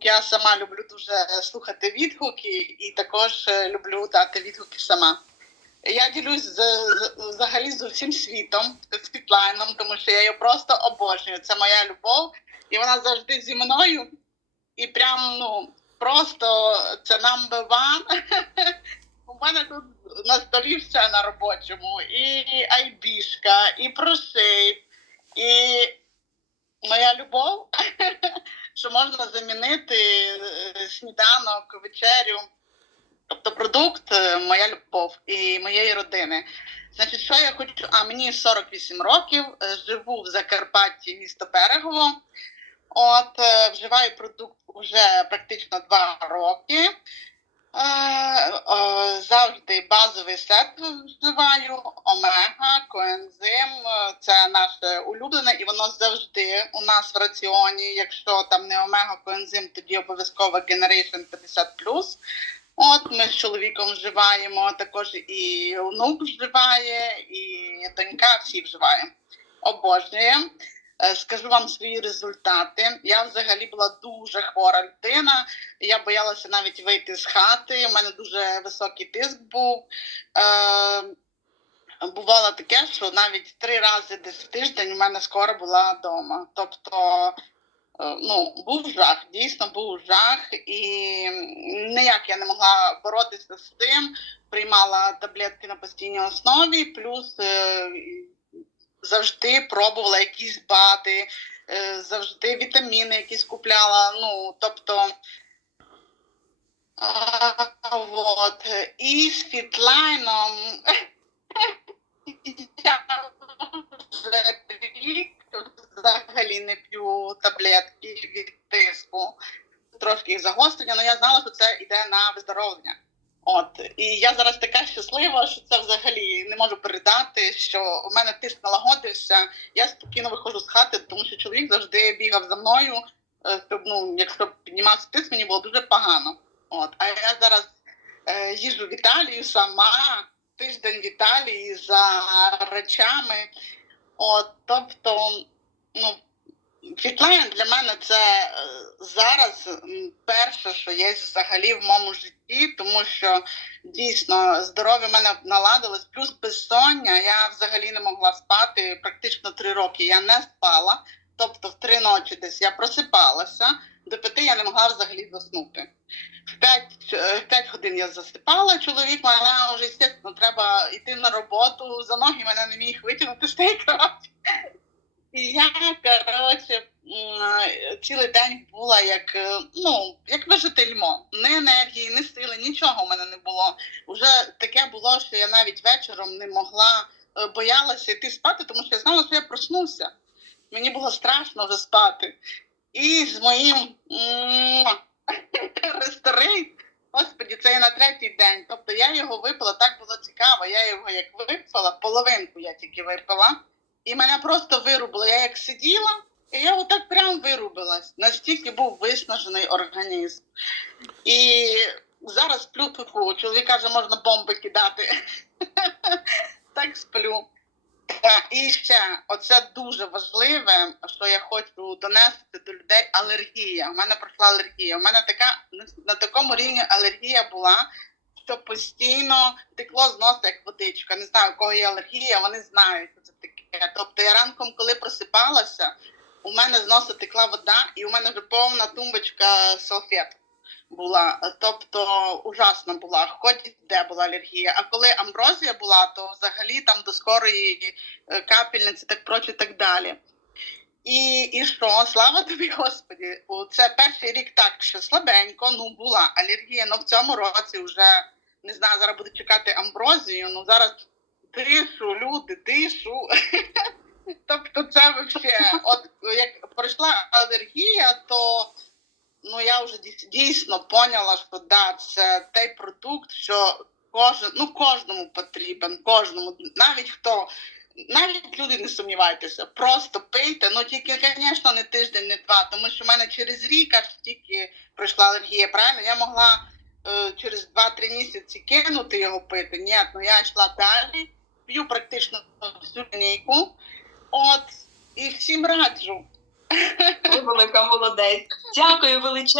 Я сама люблю дуже слухати відгуки і також е, люблю дати відгуки сама. Я ділюсь з, взагалі з усім світом, з Світлайном, тому що я її просто обожнюю. Це моя любов, і вона завжди зі мною. І прям ну просто це number one. У мене тут на столі все на робочому. І айбішка, і прошейп, і моя любов, що можна замінити е, сніданок, вечерю. Тобто продукт е, моя любов і моєї родини. Значить, що я хочу? А мені 48 років, е, живу в Закарпатті, місто Берегово. От вживаю продукт вже практично два роки. Е, е, завжди базовий сет вживаю, омега, коензим. е, Це наше улюблене, і воно завжди у нас в раціоні. Якщо там не омега, коензим, тоді обов'язково Generation 50+. От ми з чоловіком вживаємо, також і онук вживає, і донька всі вживає. Обожнюємо. Е, Скажу вам свої результати. Я взагалі була дуже хвора людина. Я боялася навіть вийти з хати. У мене дуже високий тиск був. Е, бувало таке, що навіть три рази десь в тиждень у мене скоро була вдома. Тобто, е, ну, був жах, дійсно був жах, і ніяк я не могла боротися з тим. Приймала таблетки на постійній основі, плюс завжди пробувала якісь бади, е, завжди вітаміни якісь купляла. Ну, тобто. А. І з Фітлайном я вже рік взагалі не п'ю таблетки від тиску. Трошки їх загострення, але я знала, що це йде на виздоровлення. От і я зараз така щаслива, що це взагалі не можу передати. Що у мене тиск налагодився. Я спокійно виходжу з хати, тому що чоловік завжди бігав за мною. е, ну, якщо піднімався тиск, мені було дуже погано. От, а я зараз е, їжджу в Італію сама, тиждень в Італії за речами. От, тобто, ну, Фітлайн для мене це е, зараз перше, що є взагалі в моєму житті, тому що дійсно здоров'я в мене наладилось, плюс безсоння. Я взагалі не могла спати практично три роки. Я не спала. Тобто в три ночі десь я просипалася, до п'яти я не могла взагалі заснути. В п'ять, е, п'ять годин я засипала, чоловік мене вже звісно, треба йти на роботу, за ноги мене не міг витягнути з тієї кроваті. І я, коротше, цілий день була як, е, ну, як вижити лімон. Ні енергії, ні сили, нічого в мене не було. Уже таке було, що я навіть вечором не могла, е, боялася йти спати, тому що я знала, що я проснуся. Мені було страшно вже спати. І з моїм м, ресторейт, господі, це я на третій день. Тобто я його випила, так було цікаво. Я його як випила, половинку я тільки випила, і мене просто вирубило. Я як сиділа, і я отак прям вирубилась. Настільки був виснажений організм. І зараз сплю тупу. Чоловік каже, можна бомби кидати. Так сплю. І ще оце дуже важливе, що я хочу донести до людей алергія. У мене пройшла алергія. У мене така на такому рівні алергія була, що постійно текло з носа як водичка. Не знаю, у кого є алергія, вони знають, що це таке. Тобто я ранком, коли просипалася, у мене з носа текла вода, і у мене вже повна тумбочка салфеток була. Тобто ужасно була. Хоч де була алергія. А коли амброзія була, то взагалі там до скорої е, капельниці, так проче, так далі. І, і що, слава тобі, Господі, це перший рік так, що слабенько, ну була алергія, ну в цьому році вже не знаю, зараз буду чекати амброзію, ну зараз дишу, люди, дишу. Тобто це взагалі, от як пройшла алергія, то ну я вже дійсно поняла, що да, це той продукт, що кожен, ну кожному потрібен, кожному, навіть хто. Навіть люди не сумнівайтеся, просто пийте. Ну тільки, звісно, не тиждень, не два, тому що в мене через рік аж тільки пройшла алергія. Правильно, я могла е, через 2-3 місяці кинути його пити. Ні, ну я йшла далі, п'ю практично всю лінійку. От і всім раджу. Ви велика молодець. Дякую величезно.